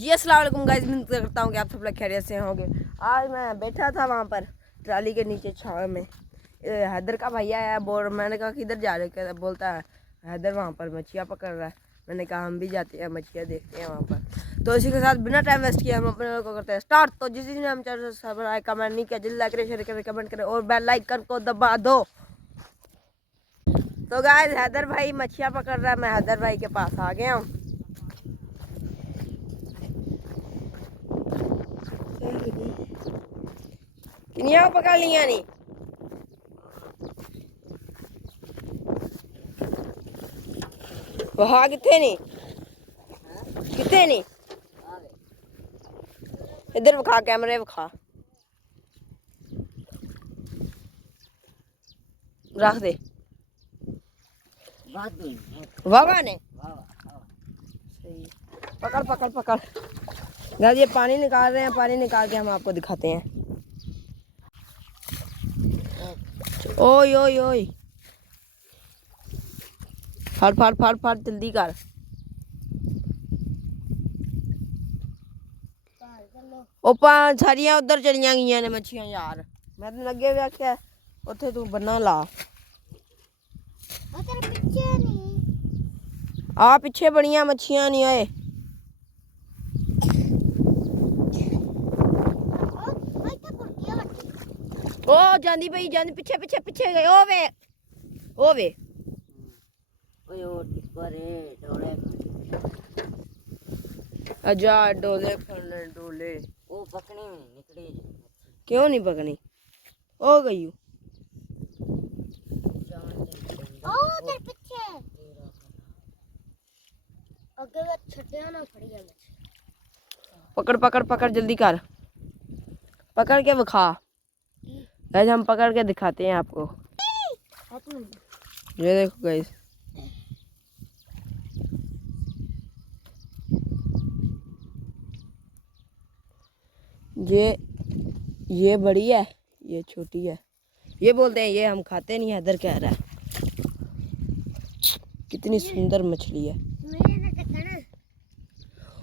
जी अस्सलाम वालेकुम गाइस, उम्मीद करता हूँ कि आप सब लोग खैरियत से होंगे। आज मैं बैठा था वहाँ पर ट्राली के नीचे छाँव में। हैदर का भैया है बोल, मैंने कहा किधर जा रहे, कहता बोलता है हैदर वहाँ पर मछलियाँ पकड़ रहा है। मैंने कहा हम भी जाते हैं, मछलियाँ देखते हैं वहाँ पर। तो इसी के साथ बिना टाइम वेस्ट किए हम अपने लोगों को करते हैं स्टार्ट। तो जिस ने हम चैनल सब्सक्राइब कमेंट नहीं किया, जल्दी लाइक करें, शेयर करें, कमेंट करें और बेल आइकन को दबा दो। तो गाइस हैदर भाई मछलियाँ पकड़ रहा है, मैं हैदर भाई के पास आ गया हूँ। किनिया पकड़ लिया नहीं, वहाँ कितने नहीं, कितने नहीं, इधर विखा, कैमरे विखा, रख दे वाह ने सही। पकड़ पकड़ पकड़ गाइस, ये पानी निकाल रहे हैं, पानी निकाल के हम आपको दिखाते हैं। ओय ओय ओय, फाड़ फाड़ फाड़ फाड़ जल्दी कर। ओ सारियां उधर चलियां गई ने मच्छियां यार, मैं तो लगे हुए आख्या उत्थे तू बन्ना ला। आ पिछे बड़ियां मच्छियां नहीं आए। ओ जांदी पई, जांदी पीछे पीछे पीछे गए। ओ वे ओ वे ओए ओ टिप्परे डोले आजा डोले फड़ने डोले। ओ पकड़ी नहीं निकली, क्यों नहीं पकड़ी? हो गई ओ तेरे पीछे आगे वो छटिया ना खड़ी है। पकड़ पकड़ पकड़ जल्दी कर, पकड़ के विखा। गाइस हम पकड़ के दिखाते हैं आपको, ये देखो गाइस। ये बड़ी है, ये छोटी है। ये बोलते हैं ये हम खाते नहीं है, इधर कह रहा है। कितनी सुंदर मछली है।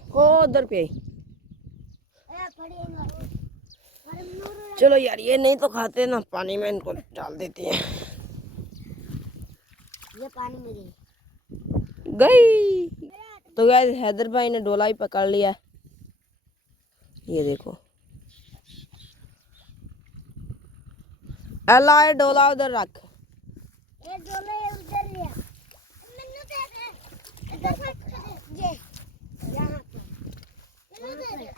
ओ उधर पे चलो यार, ये नहीं तो खाते ना, पानी में इनको डाल देते हैं। ये पानी मेरी गई। तो गाइस हैदर भाई ने डोला ही पकड़ लिया, ये देखो। अल्लाह ये डोला उधर रख, ये डोले उधर लिया मैंने दे दे इधर रख दे ये यहां पे मैंने दे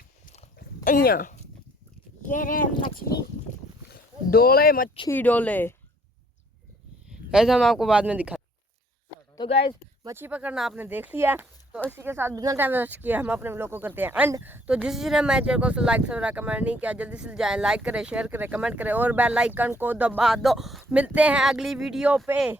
अइया ये रे मछली डोले, मच्छी डोले। ऐसा हम आपको बाद में दिखा। तो गाइस मच्छी पकड़ना आपने देख लिया, तो इसी के साथ बिना टाइम वेस्ट किए हम अपने व्लॉग को करते हैं एंड। तो जिस ने मैं चैनल को लाइक सब्सक्राइब कमेंट नहीं किया, जल्दी से जाएं, लाइक करें, शेयर करें, कमेंट करें और बेल आइकन को दबा दो। मिलते हैं अगली वीडियो पे।